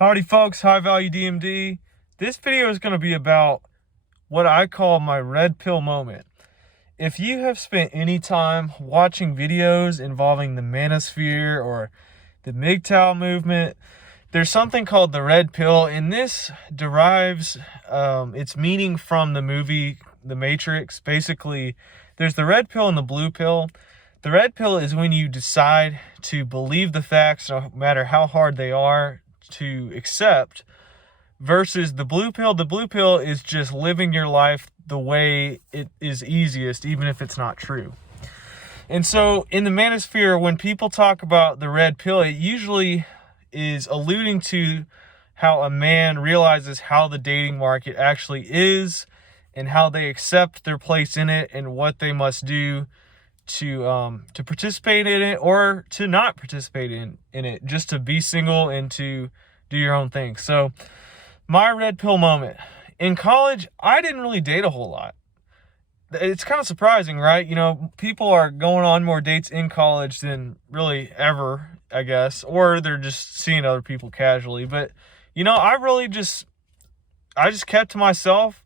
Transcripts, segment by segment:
Howdy folks, High Value DMD. This video is going to be about what I call my red pill moment. If you have spent any time watching videos involving the manosphere or the MGTOW movement, there's something called the red pill, and this derives its meaning from the movie The Matrix. Basically, there's the red pill and the blue pill. The red pill is when you decide to believe the facts, no matter how hard they are to accept, versus the blue pill. The blue pill is just living your life the way it is easiest, even if it's not true. And so in the manosphere, when people talk about the red pill, it usually is alluding to how a man realizes how the dating market actually is and how they accept their place in it and what they must do to participate in it or to not participate in it, just to be single and to do your own thing. So my red pill moment. In college, I didn't really date a whole lot. It's kind of surprising, right? You know, people are going on more dates in college than really ever, I guess, or they're just seeing other people casually. But, you know, I just kept to myself.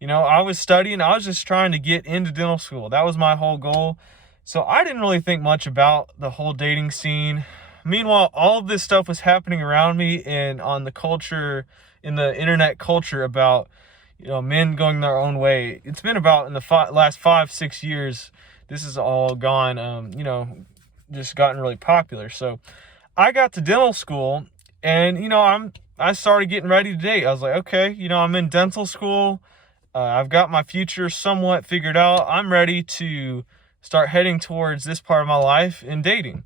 You know, I was studying. I was just trying to get into dental school. That was my whole goal. So I didn't really think much about the whole dating scene. Meanwhile, all of this stuff was happening around me and on the culture, in the internet culture, about, you know, men going their own way. It's been about in the last 5-6 years, this is all gone, you know, just gotten really popular. So I got to dental school and, you know, I started getting ready to date. I was like, okay, you know, I'm in dental school. I've got my future somewhat figured out. I'm ready to start heading towards this part of my life in dating.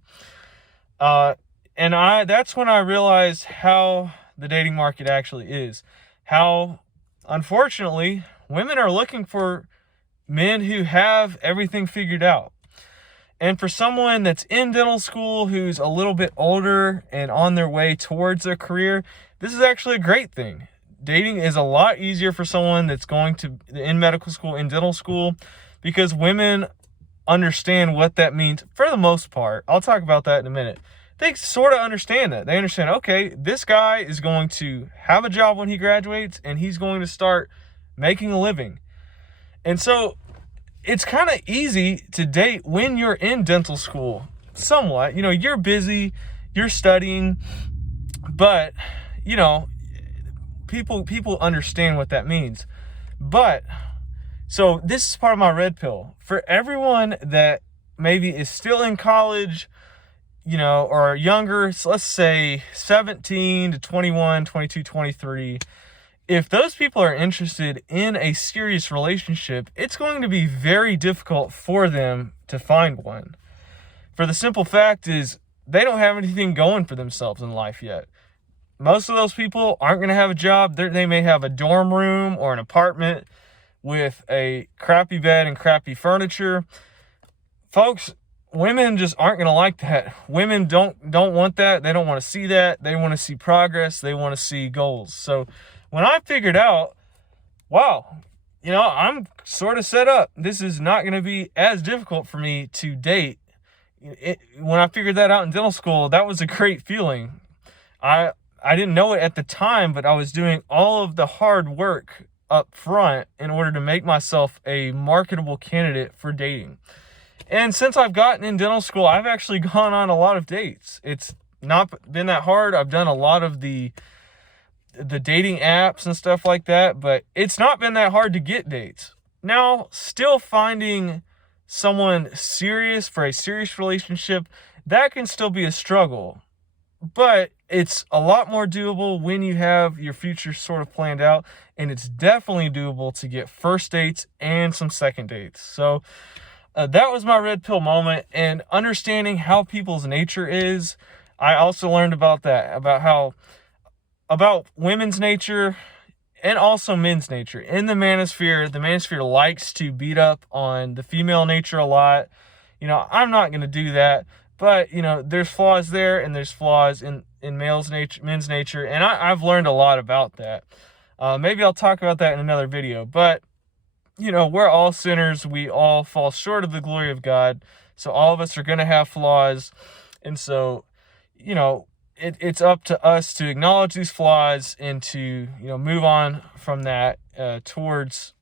And that's when I realized how the dating market actually is. How, unfortunately, women are looking for men who have everything figured out. And for someone that's in dental school who's a little bit older and on their way towards their career, this is actually a great thing. Dating is a lot easier for someone that's going to in medical school, in dental school, because women understand what that means for the most part. I'll talk about that in a minute. They sort of understand that. They understand, okay, this guy is going to have a job when he graduates and he's going to start making a living. And so it's kind of easy to date when you're in dental school, somewhat. You know, you're busy, you're studying, but, you know, people understand what that means. But so this is part of my red pill for everyone that maybe is still in college, you know, or younger. So let's say 17 to 21, 22, 23. If those people are interested in a serious relationship, it's going to be very difficult for them to find one. For the simple fact is they don't have anything going for themselves in life yet. Most of those people aren't going to have a job. They may have a dorm room or an apartment with a crappy bed and crappy furniture. Folks, women just aren't going to like that. Women don't want that. They don't want to see that. They want to see progress. They want to see goals. So when I figured out, wow, you know, I'm sort of set up. This is not going to be as difficult for me to date. When I figured that out in dental school, that was a great feeling. I didn't know it at the time, but I was doing all of the hard work up front in order to make myself a marketable candidate for dating. And since I've gotten in dental school, I've actually gone on a lot of dates. It's not been that hard. I've done a lot of the dating apps and stuff like that, but it's not been that hard to get dates. Now, still finding someone serious for a serious relationship, that can still be a struggle. But it's a lot more doable when you have your future sort of planned out, and it's definitely doable to get first dates and some second dates. So that was my red pill moment, and understanding how people's nature is. I also learned about that, about women's nature and also men's nature. In the manosphere likes to beat up on the female nature a lot. You know, I'm not going to do that. But, you know, there's flaws there and there's flaws in men's nature. And I've learned a lot about that. Maybe I'll talk about that in another video. But, you know, we're all sinners. We all fall short of the glory of God. So all of us are going to have flaws. And so, you know, it's up to us to acknowledge these flaws and to, move on from that towards,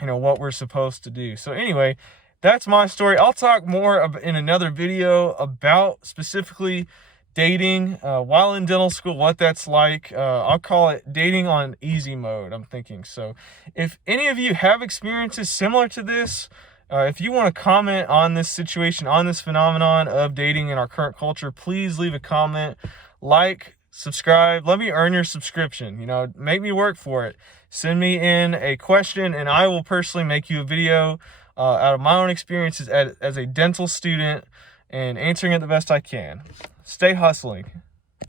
what we're supposed to do. So anyway, that's my story. I'll talk more in another video about specifically dating while in dental school, what that's like. I'll call it dating on easy mode, I'm thinking. So if any of you have experiences similar to this, if you want to comment on this situation, on this phenomenon of dating in our current culture, please leave a comment, like, subscribe. Let me earn your subscription. Make me work for it. Send me in a question and I will personally make you a video out of my own experiences as a dental student and answering it the best I can. Stay hustling.